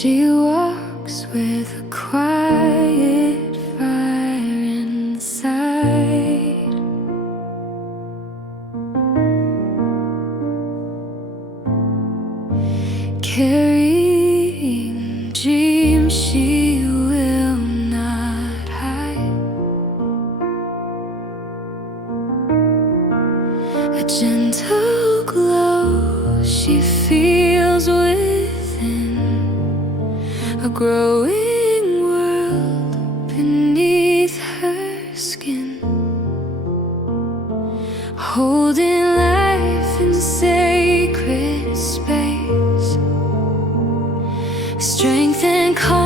She walks with a quiet fire inside. Carrying dreams she will not hide. A gentle glow she feels within, a growing world beneath her skin, holding life in sacred space, strength and calm.